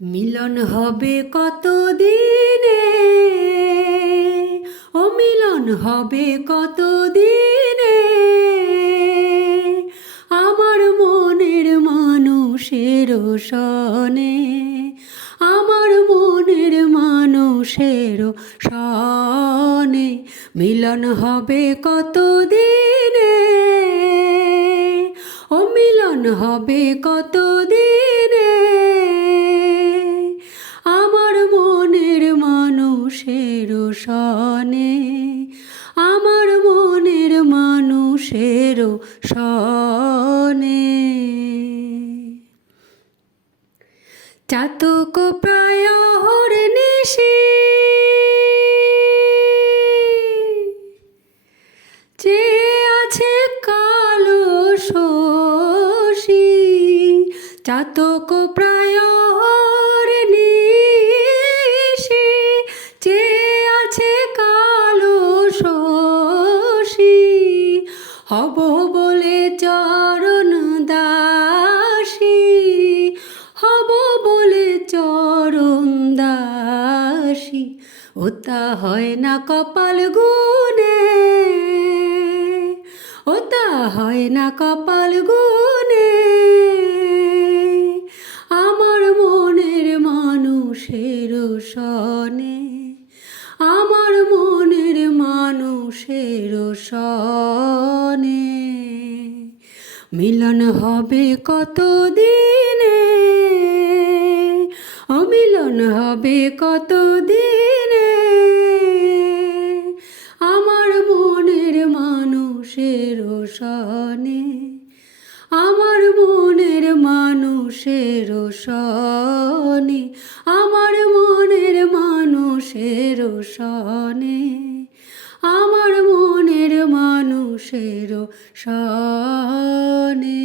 মিলন হবে কত দিনে, ও মিলন হবে কত দিনে, আমার মনের মানুষের সনে, আমার মনের মানুষের সনে মিলন হবে কত দিনে, ও মিলন হবে কত দিনে, আমার মনের মানুষের সনে, আমার মনের মানুষের সনে। চাতক প্রায় হরনিশি যে আছে কালো শশী, চাতক প্রায় হরনিশি যে আছে কালো শশী, হব বলে চরণ দাসী, হব বলে চরণ দাসী, ওতা হয় না কপাল গুনে, ওতা হয় না কপাল গুনে, আমার মনের মানুষের সনে, আমার মনের মানুষের সনে মিলন হবে কত দিনে, ও মিলন হবে কত দিনে, আমার মনের মানুষের সনে, আমার মনের মানুষের সনে, আমার মনের মানুষের সনে, আমার মনের মানুষের সনে।